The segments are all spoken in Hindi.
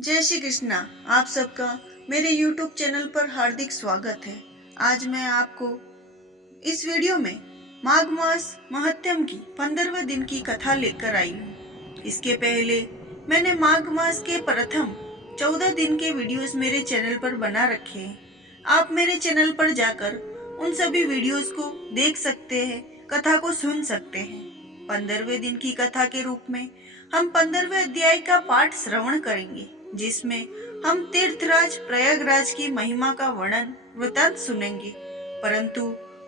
जय श्री कृष्णा। आप सबका मेरे YouTube चैनल पर हार्दिक स्वागत है। आज मैं आपको इस वीडियो में माघ मास महात्म्य की 15वें दिन की कथा लेकर आई हूँ। इसके पहले मैंने माघ मास के प्रथम 14 दिन के वीडियोस मेरे चैनल पर बना रखे हैं। आप मेरे चैनल पर जाकर उन सभी वीडियोस को देख सकते हैं, कथा को सुन सकते हैं। 15वें दिन की कथा के रूप में हम 15वें अध्याय का पाठ श्रवण करेंगे, जिसमें हम तीर्थराज प्रयागराज की महिमा का वर्णन वृतांत सुनेंगे। परंतु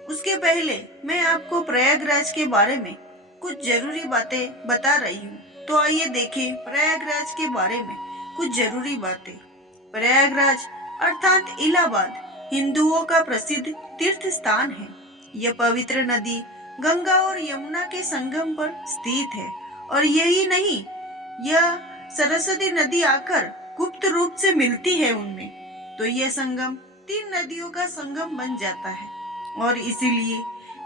उसके पहले मैं आपको प्रयागराज के बारे में कुछ जरूरी बातें बता रही हूँ। तो आइए देखें प्रयागराज के बारे में कुछ जरूरी बातें। प्रयागराज अर्थात इलाहाबाद हिंदुओं का प्रसिद्ध तीर्थ स्थान है। यह पवित्र नदी गंगा और यमुना के संगम पर स्थित है। और यही नहीं, यह सरस्वती नदी आकर गुप्त रूप से मिलती है उनमें, तो यह संगम 3 नदियों का संगम बन जाता है और इसीलिए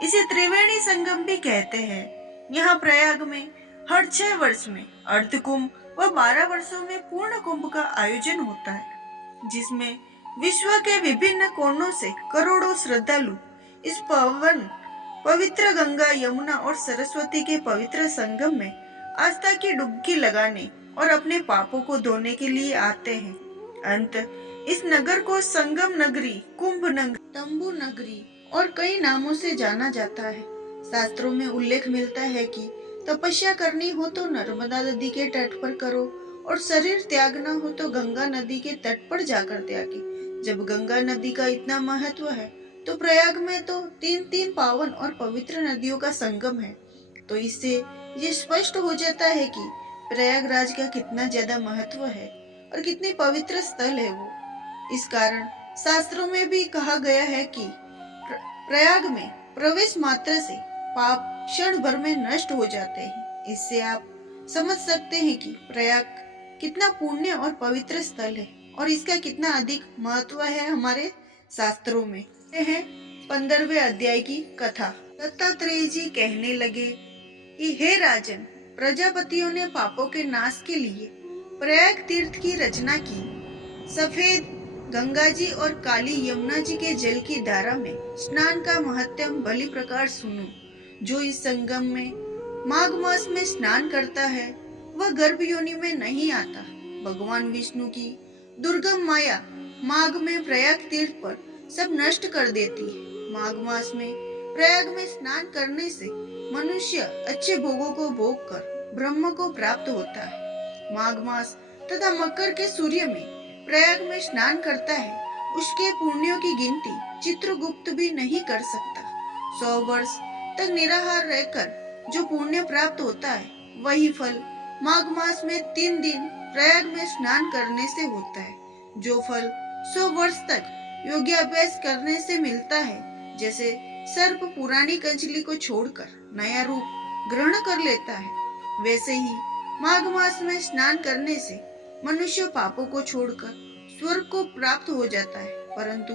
इसे त्रिवेणी संगम भी कहते हैं। यहाँ प्रयाग में हर 6 वर्ष में अर्ध कुंभ व 12 वर्षों में पूर्ण कुंभ का आयोजन होता है, जिसमें विश्व के विभिन्न कोनों से करोड़ों श्रद्धालु इस पवित्र गंगा, यमुना और सरस्वती के पवित्र संगम में आस्था की डुबकी लगाने और अपने पापों को धोने के लिए आते हैं। अंत इस नगर को संगम नगरी, कुंभ नगरी, तंबू नगरी और कई नामों से जाना जाता है। शास्त्रों में उल्लेख मिलता है कि तपस्या करनी हो तो नर्मदा नदी के तट पर करो और शरीर त्यागना हो तो गंगा नदी के तट पर जाकर त्यागे। जब गंगा नदी का इतना महत्व है तो प्रयाग में तो 3 पावन और पवित्र नदियों का संगम है। तो इससे ये स्पष्ट हो जाता है कि प्रयागराज का कितना ज्यादा महत्व है और कितने पवित्र स्थल है वो। इस कारण शास्त्रों में भी कहा गया है कि प्रयाग में प्रवेश मात्र से पाप क्षण भर में नष्ट हो जाते हैं। इससे आप समझ सकते हैं कि प्रयाग कितना पुण्य और पवित्र स्थल है और इसका कितना अधिक महत्व है हमारे शास्त्रों में। यह है 15वें अध्याय की कथा। दत्तात्रेय जी कहने लगे कि हे राजन, प्रजापतियों ने पापों के नाश के लिए प्रयाग तीर्थ की रचना की। सफेद गंगा जी और काली यमुना जी के जल की धारा में स्नान का महत्व भली प्रकार सुनो। जो इस संगम में माघ मास में स्नान करता है वह गर्भ योनि में नहीं आता। भगवान विष्णु की दुर्गम माया माघ में प्रयाग तीर्थ पर सब नष्ट कर देती है। माघ मास में प्रयाग में स्नान करने से मनुष्य अच्छे भोगों को भोग कर ब्रह्म को प्राप्त होता है। माघ मास तथा मकर के सूर्य में प्रयाग में स्नान करता है, उसके पुण्यों की गिनती चित्रगुप्त भी नहीं कर सकता। 100 वर्ष तक निराहार रहकर जो पुण्य प्राप्त होता है, वही फल माघ मास में 3 दिन प्रयाग में स्नान करने से होता है। जो फल 100 वर्ष तक योगाभ्यास करने से मिलता है, जैसे सर्प पुरानी कंचली को छोड़कर नया रूप ग्रहण कर लेता है, वैसे ही माघ मास में स्नान करने से मनुष्य पापों को छोड़कर स्वर्ग को प्राप्त हो जाता है। परंतु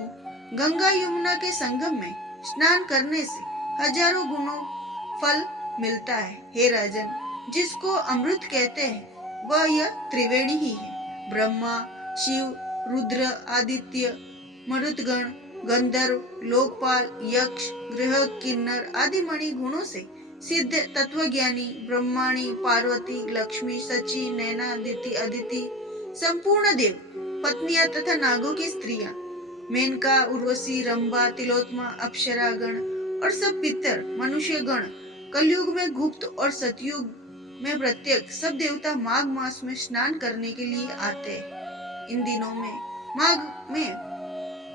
गंगा यमुना के संगम में स्नान करने से हजारों गुणों फल मिलता है। हे राजन, जिसको अमृत कहते हैं वह यह त्रिवेणी ही है। ब्रह्मा, शिव, रुद्र, आदित्य, मरुतगण, गंधर्व, लोकपाल, यक्ष, गृह, किन्नर आदि मणि गुणों से सिद्ध तत्वज्ञानी ब्रह्माणी, पार्वती, लक्ष्मी, सची, नैना, अदिति, संपूर्ण देव, पत्नियां तथा नागों की स्त्रियां, मेनका, उर्वशी, रंभा, तिलोत्मा, अप्सरा गण और सब पितर मनुष्य गण, कलयुग में गुप्त और सतयुग में प्रत्येक सब देवता माघ मास में स्नान करने के लिए आते हैं। इन दिनों में माघ में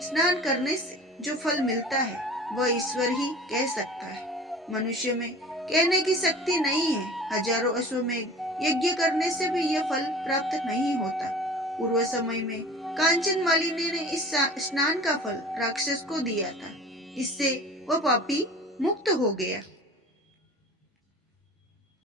स्नान करने से जो फल मिलता है वह ईश्वर ही कह सकता है। मनुष्य में कहने की शक्ति नहीं है। हजारों अश्वमेध यज्ञ करने से भी यह फल प्राप्त नहीं होता। पूर्व समय में कांचन मालिनी ने इस स्नान का फल राक्षस को दिया था, इससे वह पापी मुक्त हो गया।